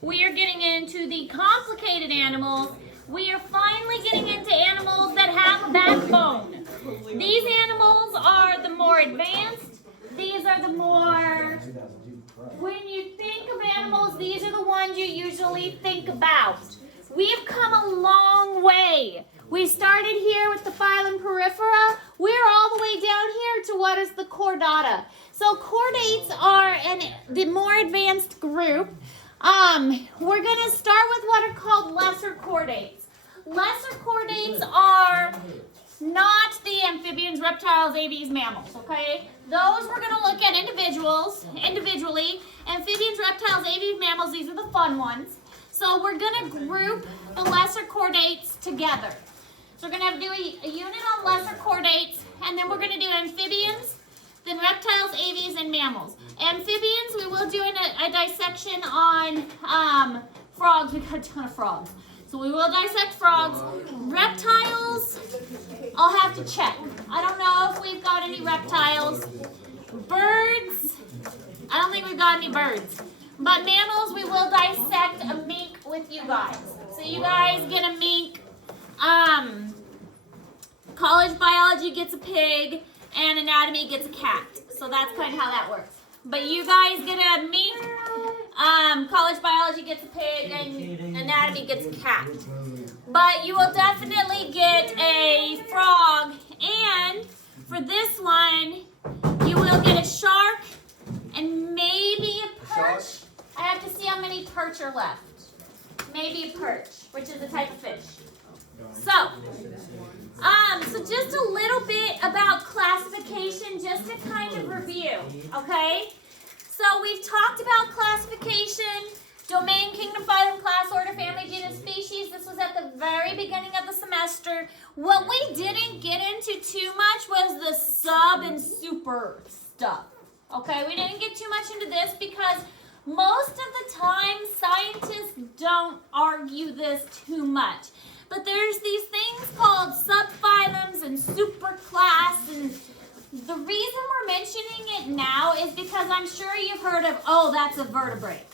we are getting into the complicated animals. We are finally getting into animals that have a backbone. These animals are the more advanced. These are the more, when you think of animals, these are the ones you usually think about. We've come a long way. We started here with the phylum Porifera. We're all the way down here to what is the Chordata. So chordates are the more advanced group. We're going to start with what are called lesser chordates. Lesser chordates are not the amphibians, reptiles, aves, mammals, okay? Those we're going to look at individually. Amphibians, reptiles, aves, mammals, these are the fun ones. So we're going to group the lesser chordates together. So we're going to do a unit on lesser chordates, and then we're going to do amphibians, then reptiles, aves, and mammals. Amphibians, we will do a dissection on frogs. We've got a ton of frogs. So we will dissect frogs. Reptiles, I'll have to check. I don't know if we've got any reptiles. Birds, I don't think we've got any birds. But mammals, we will dissect a mink with you guys. So you guys get a mink. College biology gets a pig, and anatomy gets a cat. So that's kind of how that works. But you guys get a mink, college biology gets a pig, and anatomy gets a cat. But you will definitely get a frog, and for this one, you will get a shark and maybe a perch. I have to see how many perch are left. Maybe a perch, which is a type of fish. So just a little bit about classification, just to kind of review, okay? So we've talked about classification, domain, kingdom, phylum, class, order, family, genus, species. This was at the very beginning of the semester. What we didn't get into too much was the sub and super stuff, okay? We didn't get too much into this because most of the time scientists don't argue this too much. But there's these things called subphylums and superclass, and the reason we're mentioning it now is because I'm sure you've heard of, oh, that's a vertebrate.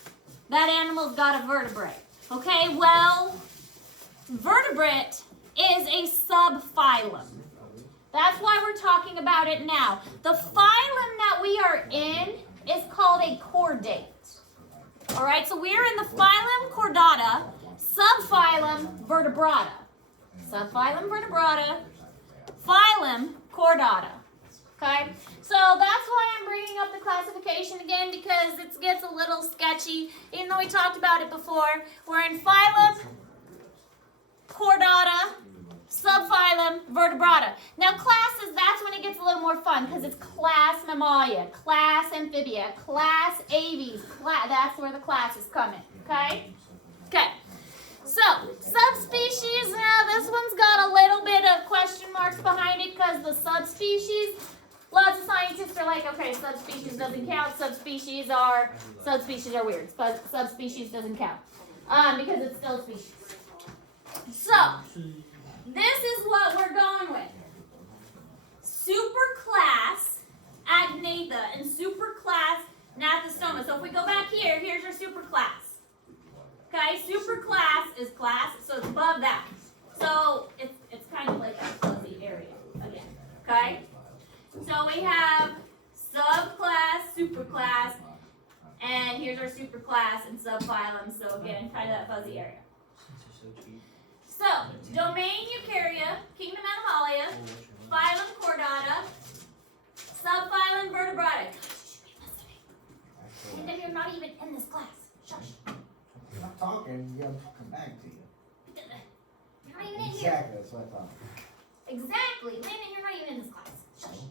That animal's got a vertebrae. Okay, well, vertebrate is a subphylum. That's why we're talking about it now. The phylum that we are in is called a chordate. All right, so we're in the phylum Chordata, subphylum Vertebrata. Subphylum Vertebrata, phylum Chordata. Okay, so that's why I'm bringing up the classification again, because it gets a little sketchy, even though we talked about it before. We're in phylum Chordata, subphylum Vertebrata. Now classes, that's when it gets a little more fun, because it's class Mammalia, class Amphibia, class Aves, that's where the classes come in, okay? Okay, so subspecies, now this one's got a little bit of question marks behind it, because the subspecies, lots of scientists are like, okay, subspecies doesn't count, subspecies are weird, but subspecies doesn't count, because it's still a species. So, this is what we're going with. Superclass Agnatha and superclass Gnathostoma. So if we go back here, here's your superclass. Okay, superclass is class, so it's above that. So it's kind of like that fuzzy area again. Okay? So we have subclass, superclass, and here's our superclass and subphylum. So again, kind of that fuzzy area. So, domain Eukarya, kingdom Animalia, phylum Chordata, subphylum Vertebrata. Gosh, you should be listening. And then you're not even in this class. Shush. If I'm talking, I'm come back to you. You're not even in here. Exactly, that's what I thought. Exactly. Landon, you're not even in this class. Shush.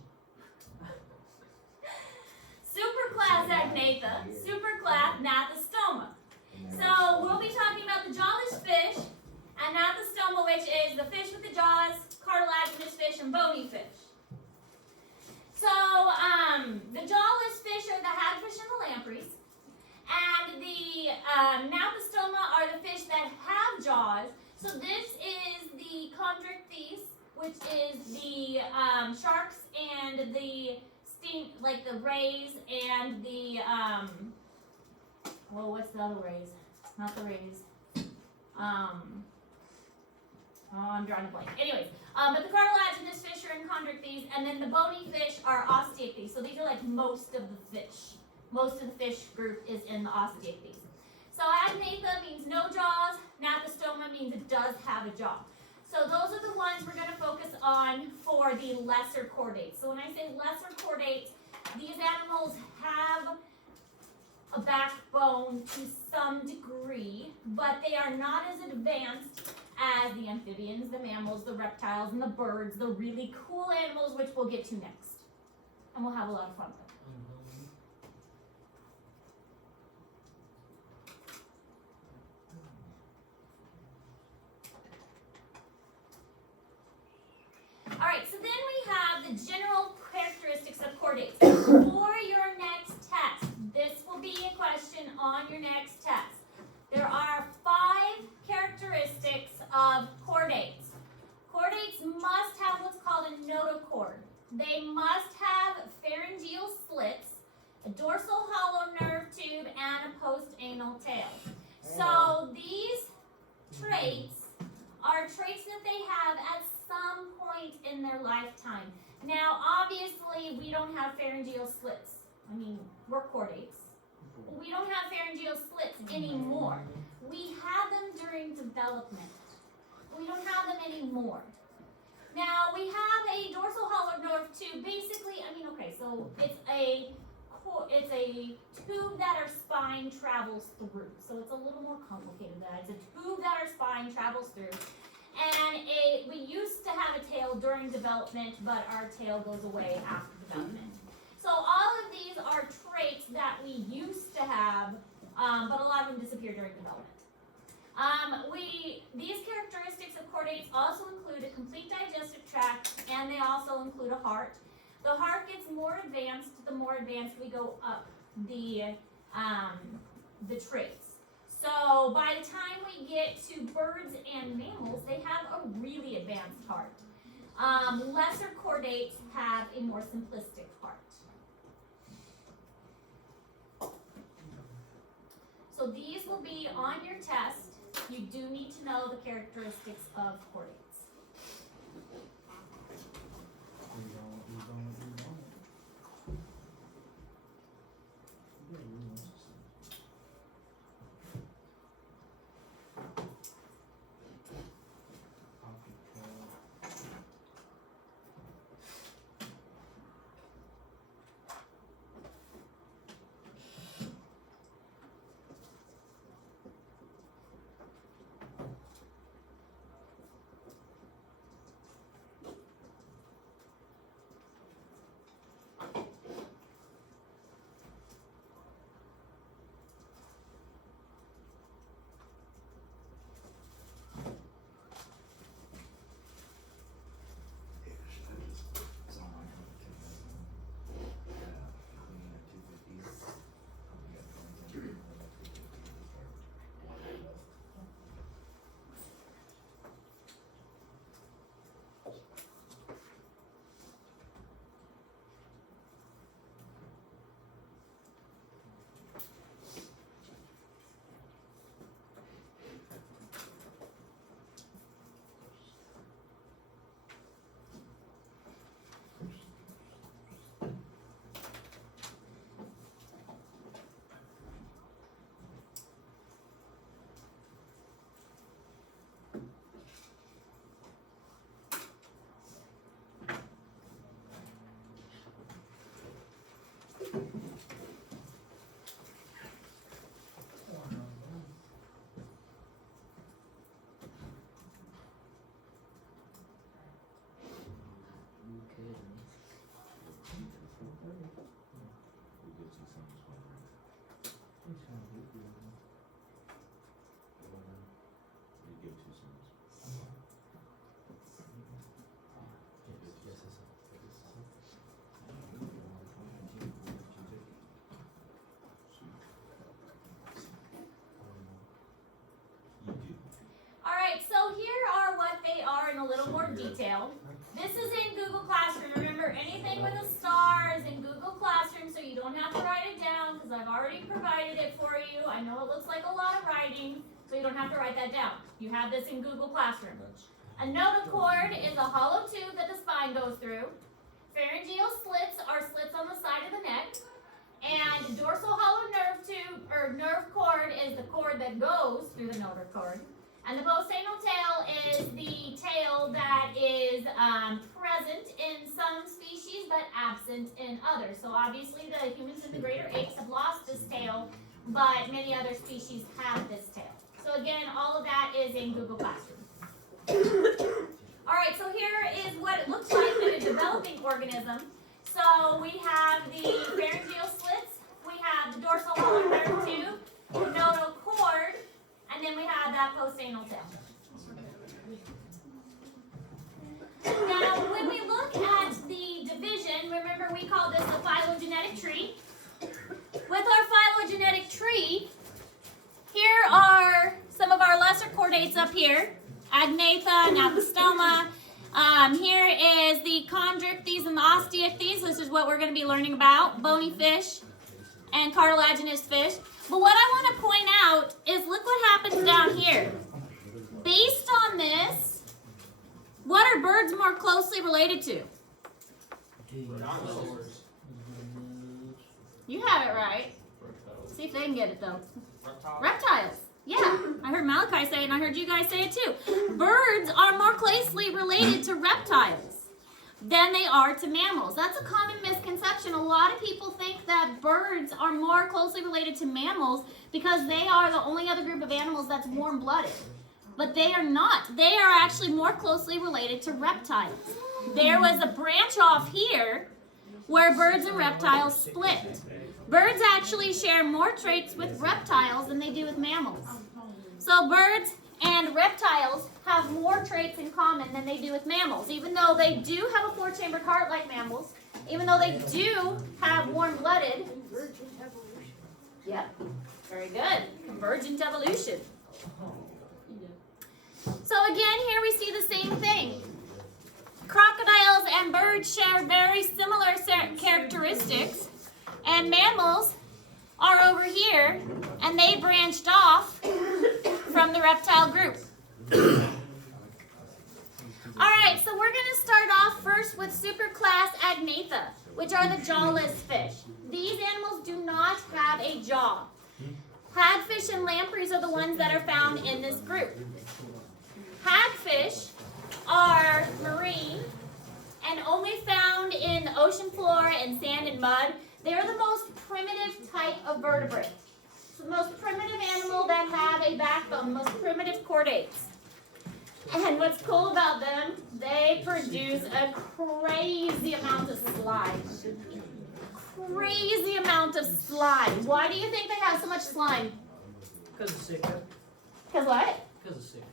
Superclass Agnatha, superclass Gnathostoma. So, we'll be talking about the jawless fish, Gnathostoma, which is the fish with the jaws, cartilaginous fish, and bony fish. So, the jawless fish are the hagfish and the lampreys, and the Gnathostoma are the fish that have jaws. So this is the Chordates, which is the sharks and the like the rays and the what's the other rays? not the rays. I'm drawing a blank. Anyways, but the cartilaginous fish are in chondrichthyes, and then the bony fish are osteichthyes. So these are like most of the fish. Most of the fish group is in the osteichthyes. So agnatha means no jaws. Gnathostoma means it does have a jaw. So those are the ones we're going to focus on for the lesser chordates. So when I say lesser chordates, these animals have a backbone to some degree, but they are not as advanced as the amphibians, the mammals, the reptiles, and the birds, the really cool animals, which we'll get to next. And we'll have a lot of fun with them. All right, so then we have the general characteristics of chordates. For your next test, this will be a question on your next test. There are 5 characteristics of chordates. Chordates must have what's called a notochord. They must have pharyngeal slits, a dorsal hollow nerve tube, and a postanal tail. So these traits are traits that they have at some point in their lifetime. Now, obviously, we don't have pharyngeal slits. I mean, we're chordates. We don't have pharyngeal slits anymore. We had them during development. We don't have them anymore. Now, we have a dorsal hollow nerve tube. Basically, so it's a tube that our spine travels through. So it's a little more complicated than that. It's a tube that our spine travels through. And we used to have a tail during development, but our tail goes away after development. So all of these are traits that we used to have, but a lot of them disappear during development. These characteristics of chordates also include a complete digestive tract, and they also include a heart. The heart gets more advanced the more advanced we go up the traits. So by the time we get to birds and mammals, they have a really advanced heart. Lesser chordates have a more simplistic heart. So these will be on your test. You do need to know the characteristics of chordates. So here are what they are in a little more detail. This is in Google Classroom. Remember, anything with a star is in Google Classroom, so you You don't have to write it down because I've already provided it for you. I know it looks like a lot of writing, so you don't have to write that down. You have this in Google Classroom. A notochord is a hollow tube that the spine goes through. Pharyngeal slits are slits on the side of the neck. And dorsal hollow nerve tube, or nerve cord, is the cord that goes through the notochord. And the postanal tail is the tail that is present in some species but absent in others. So obviously the humans and the greater apes have lost this tail, but many other species have this tail. So again, all of that is in Google Classroom. All right, so here is what it looks like in a developing organism. So we have the pharyngeal slits, we have the dorsal hollow nerve tube, the notochord, and then we have that postanal tail. Now, when we look at the division, remember we call this a phylogenetic tree. With our phylogenetic tree, here are some of our lesser chordates up here. Agnatha, Anapostoma. Here is the chondrichthyes and the osteichthyes. This is what we're going to be learning about. Bony fish and cartilaginous fish. But what I want to point out is look what happens down here. Based on this, what are birds more closely related to? You have it right. See if they can get it though. Reptiles. Yeah, I heard Malachi say it and I heard you guys say it too. Birds are more closely related to reptiles than they are to mammals. That's a common misconception. A lot of people think that birds are more closely related to mammals because they are the only other group of animals that's warm-blooded. But they are not. They are actually more closely related to reptiles. There was a branch off here where birds and reptiles split. Birds actually share more traits with reptiles than they do with mammals. So birds and reptiles have more traits in common than they do with mammals. Even though they do have a four-chambered heart like mammals, even though they do have warm-blooded. Yep, very good. Convergent evolution. So again, here we see the same thing. Crocodiles and birds share very similar characteristics. And mammals are over here, and they branched off from the reptile group. All right, so we're going to start off first with superclass Agnatha, which are the jawless fish. These animals do not have a jaw. Hagfish and lampreys are the ones that are found in this group. Hagfish are marine and only found in the ocean floor and sand and mud. They're the most primitive type of vertebrate. It's the most primitive animal that have a backbone, the most primitive chordates. And what's cool about them, they produce a crazy amount of slime. Crazy amount of slime. Why do you think they have so much slime? Because it's sick. Because what? Because it's sick.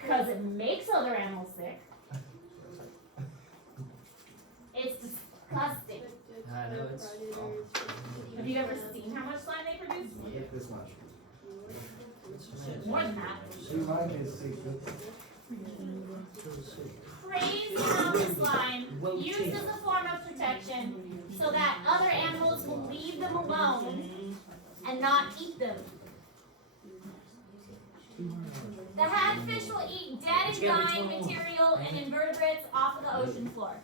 Because it makes other animals sick. It's disgusting. I know it's Have you ever seen how much slime they produce? This much. More than that. She might be sick. Crazy amount of slime used as a form of protection so that other animals will leave them alone and not eat them. The hagfish will eat dead and dying material and invertebrates off of the ocean floor.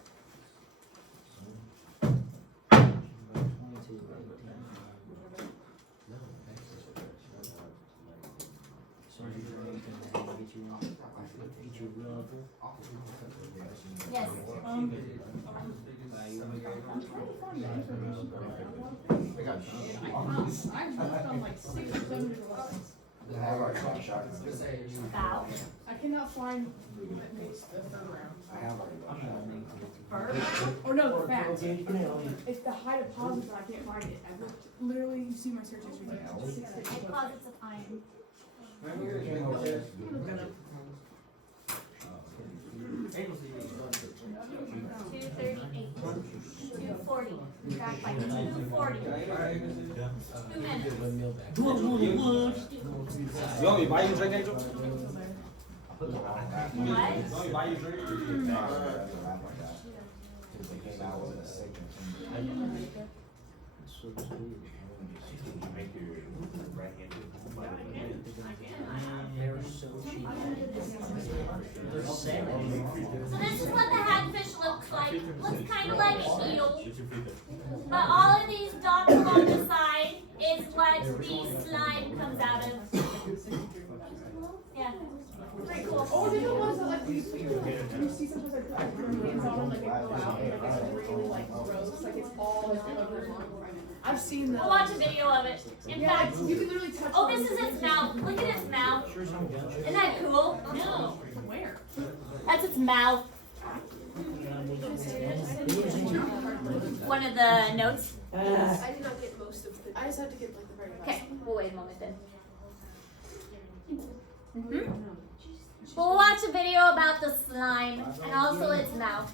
Yes. I've done like 6 or 7 different lessons. Foul. I cannot find food that makes the third round. I have already. Bird. Or no, the fact. It's the high deposits and I can't find it. I've looked, literally, you see my search history. Like 6 different books. Deposits of iron. 238. 240. Back by 240. 2 minutes. You want me to buy you a drink, Angel? What? You want me to buy you a drink? They're so cheap. They're sad. So this is what the hagfish looks like. Looks kind of like an eel. But all of these dots along the side is what the slime comes out of. Yeah. Pretty cool. Oh, they're the ones that like you put your, you see sometimes I put my hands on them, like they go out, and like it's really like gross, like it's all like covered. I've seen them. We'll watch a video of it. In Yeah, fact, like, you can literally touch. oh, this is its mouth. Look at its mouth. Isn't that cool? No. Where? That's its mouth. One of the notes. I did not get most of the. I just had to get like the very last. Okay, we'll wait a moment then. We'll watch a video about the slime and also its mouth.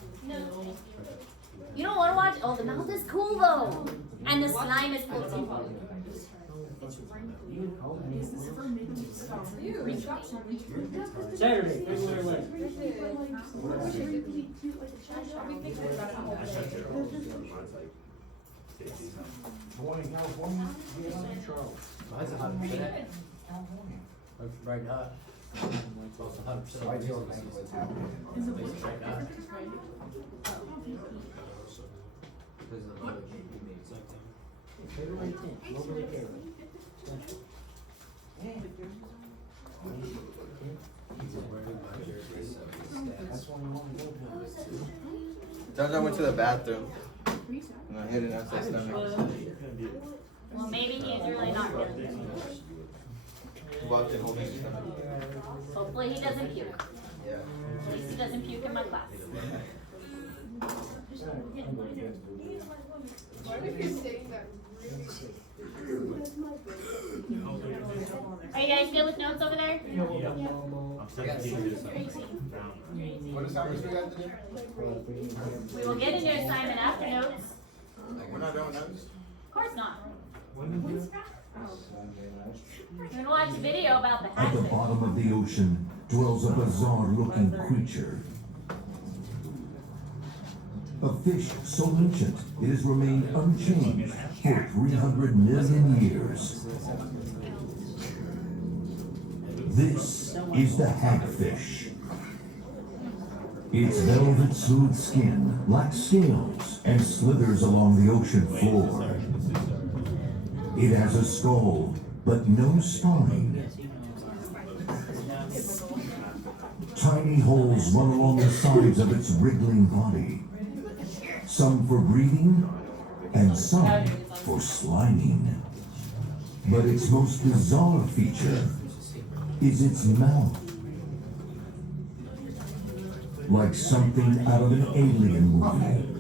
You don't want to watch? Oh, the mouth is cool though. And the slime is cool too. Is this for making stuff? Saturday, February 11th. Born in California, Vietnam, Charles. Mine's 100%. California. Right hot. Close to 100%. Why do you think what's happening? It's right hot. February 10th, Globally Caring. That's when you want to go. Jojo went to the bathroom. And I hit an upset stomach. Well, maybe he's really not feeling it. He walked in holding his stomach. Hopefully he doesn't puke. Yeah. At least he doesn't puke in my class. Why would you say that? Are you guys good with notes over there? What assignments we got today? We will get into assignment after notes. We're not doing notes. Of course not. We're gonna watch a video about the At the hagfish. bottom of the ocean dwells a bizarre-looking creature. A fish so ancient it has remained unchanged for 300 million years. This is the hagfish. Its velvet smooth skin lacks scales and slithers along the ocean floor. It has a skull, but no spine. Tiny holes run along the sides of its wriggling body. Some for breathing, and some for sliming. But its most bizarre feature is its mouth. Like something out of an alien movie.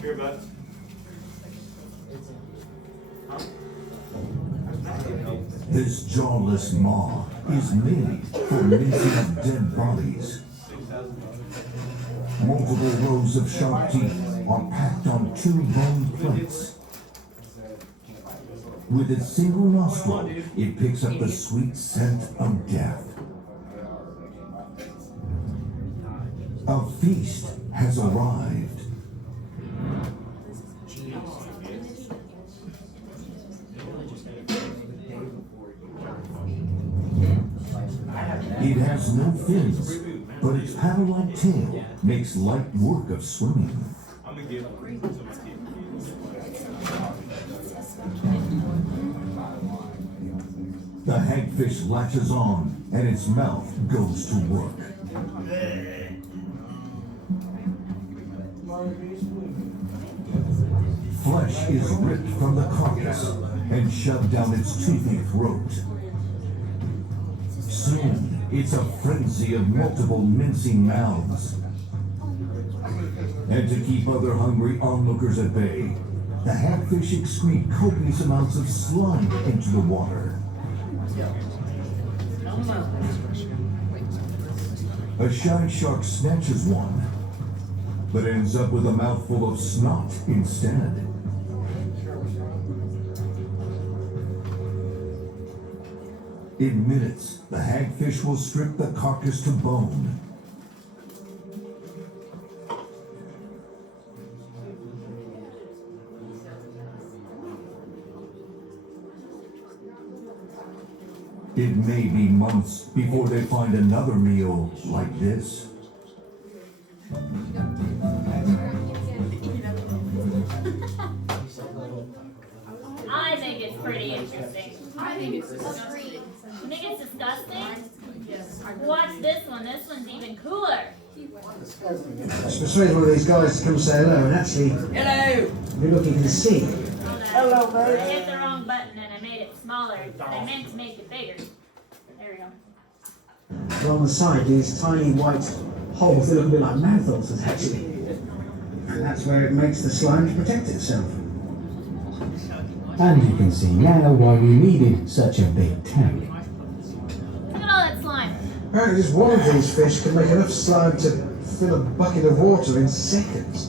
Here, bud. This jawless maw is made for mincing dead bodies. Multiple rows of sharp teeth are packed on 2 bone plates. With its single nostril, it picks up the sweet scent of death. A feast has arrived. It has no fins, but its paddle-like tail makes light work of swimming. I'm gonna give The hagfish latches on, and its mouth goes to work. Flesh is ripped from the carcass and shoved down its toothy throat. Soon, it's a frenzy of multiple mincing mouths. And to keep other hungry onlookers at bay, the hagfish excrete copious amounts of slime into the water. A shy shark snatches one, but ends up with a mouthful of snot instead. In minutes, the hagfish will strip the carcass to bone. It may be months before they find another meal like this. I think it's pretty interesting. I think it's disgusting. You think it's disgusting? Yes. Watch this one. This one's even cooler. I should persuade one of these guys to come say hello, and actually, Hello! we're looking to see. Hello, babe. I hit the wrong button and I made it smaller. I meant to make it bigger. There we go. Well, on the side, these tiny white holes, they look a bit like mouth ulcers, actually. And that's where it makes the slime to protect itself. And you can see now why we needed such a big tank. Look at all that slime. Apparently, just one of these fish can make enough slime to fill a bucket of water in seconds.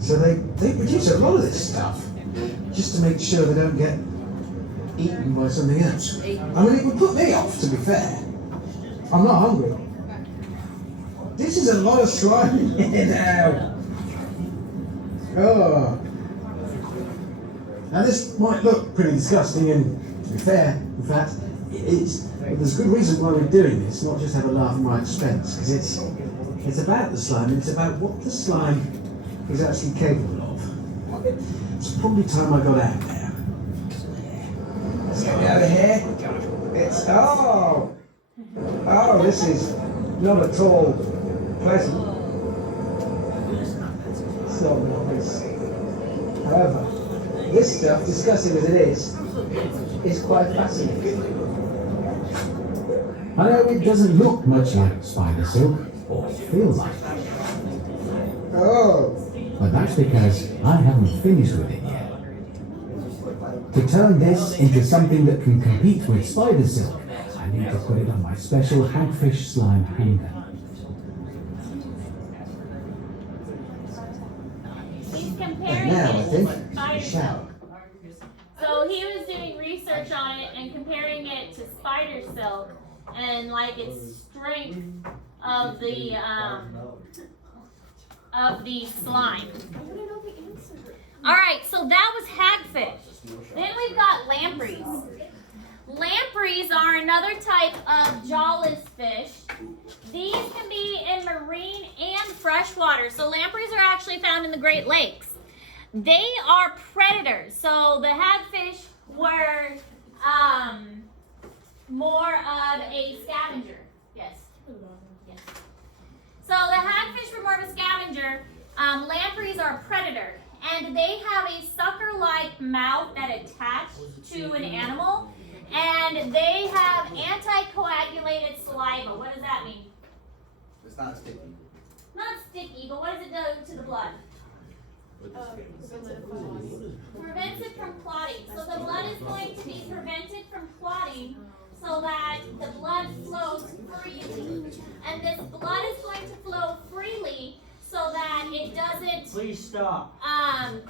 So they produce a lot of this stuff, just to make sure they don't get eaten by something else. I mean, it would put me off, to be fair. I'm not hungry. This is a lot of slime now. Oh. Now this might look pretty disgusting, and to be fair, in fact, it is. But there's good reason why we're doing this, not just have a laugh at my expense, because it's about the slime, and it's about what the slime is actually capable of. It's probably time I got out there. Let's get me out of here. It's this is not at all pleasant. It's not nice. However, this stuff, disgusting as it is quite fascinating. I know it doesn't look much like spider silk, or feel like it, Oh, but that's because I haven't finished with it yet. To turn this into something that can compete with spider silk, I need to put it on my special hagfish slime hanger. He's comparing now I it think to spider shower. silk. So he was doing research on it and comparing it to spider silk and like its strength of the slime. All right, so that was hagfish. Then we've got lampreys. Lampreys are another type of jawless fish. These can be in marine and freshwater. So lampreys are actually found in the Great Lakes. They are predators. So the hagfish were more of a scavenger. Yes. Yes. So the hagfish were more of a scavenger. Lampreys are a predator. And they have a sucker-like mouth that attached to an animal. And they have anticoagulated saliva. What does that mean? It's not sticky. Not sticky, but what does it do to the blood? Prevents it from clotting. So the blood is going to be prevented from clotting so that the blood flows freely. And this blood is going to flow freely so that it doesn't Please stop.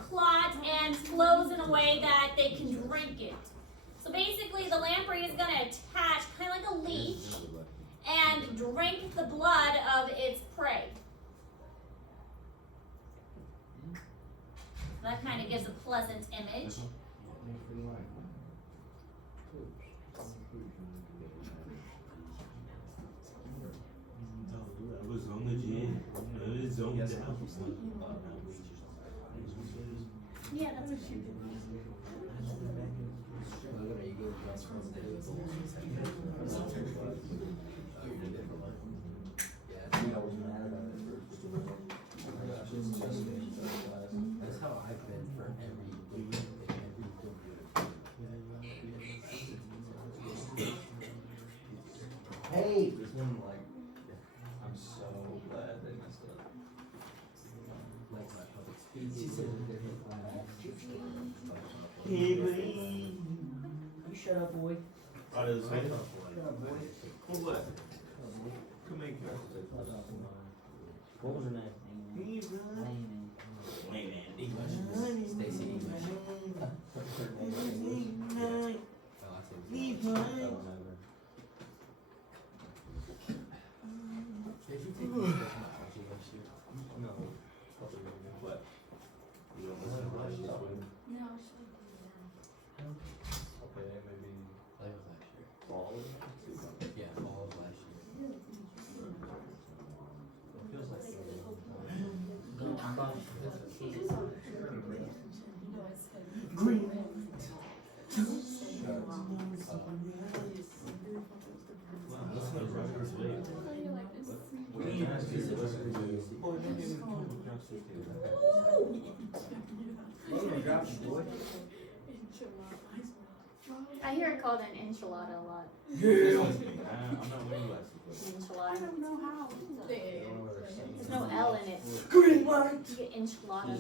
clot and flows in a way that they can drink it. So basically the lamprey is going to attach kind of like a leech and drink the blood of its prey. That kind of gives a pleasant image. Yeah, that's what she did. That's how I've been for every Hey, This one, like, I'm so glad they messed up. Like my public speech. She said that they're Hey, buddy. You shut up, boy. Oh, this is Shut good. up, boy. What? Come here, girl. What was her name? Hey, bud. Wait, man. English. Stacy English. Hey, bud. I don't remember. Did you take the last year? No. What? You don't listen to Rush this week? No, Okay, maybe. I think it was last year. Fall? I hear it called an enchilada a lot. Enchilada. I don't know how. There's no L in it. Green light. You get enchilada.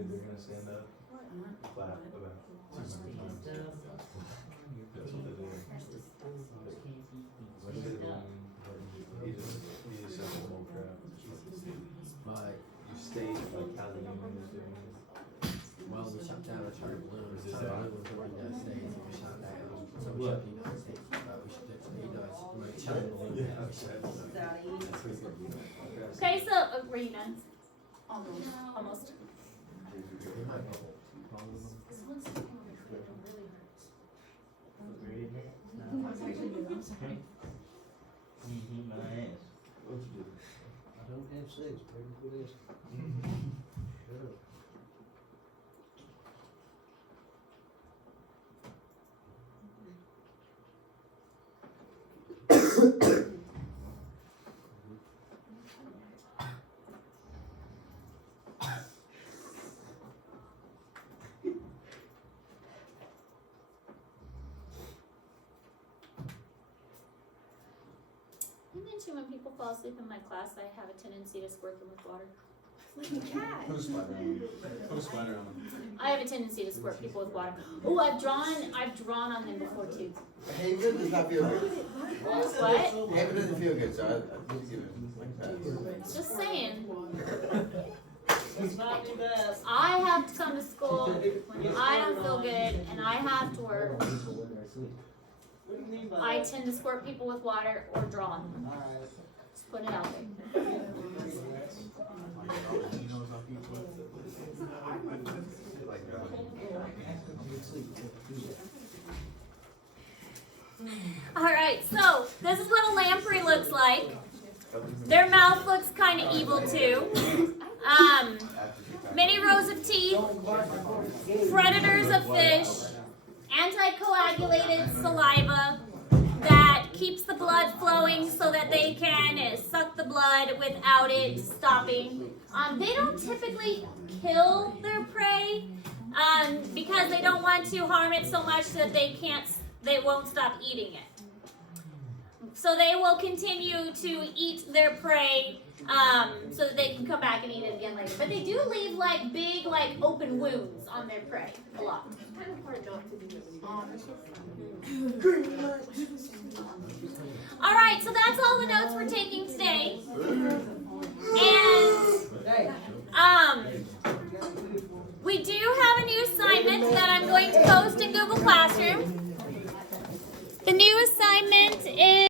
They're gonna stand up, clap about 200 times. That's what they're doing. What is it doing? He just says the whole crap. But you state like how the union is doing it. Well, we shut down a charter balloon. So balloon was already down stage. We shut down. So we shut the United States. We should do it to the United States. Right, shut the balloon. Okay, so were you done? Almost. I don't have sex, baby, for this. Shut up. You mentioned when people fall asleep in my class, I have a tendency to squirt them with water. Like a cat. Put a spider on them. Put a spider on them. I have a tendency to squirt people with water. Oh, I've drawn on them before too. Haven does not feel good. What? Haven doesn't feel good, so I give it like that. Just saying. It's not too bad. I have to come to school when I don't feel good and I have to work. What do you mean by I that? tend to squirt people with water or draw on them. Just put it out there. Alright, so this is what a lamprey looks like. Their mouth looks kind of evil too. Many rows of teeth, predators of fish, anticoagulated saliva that keeps the blood flowing so that they can suck the blood without it stopping. They don't typically kill their prey because they don't want to harm it so much that they won't stop eating it. So they will continue to eat their prey so that they can come back and eat it again later. But they do leave like big open wounds on their prey a lot. Kind of hard not to do it. All right, so that's all the notes we're taking today.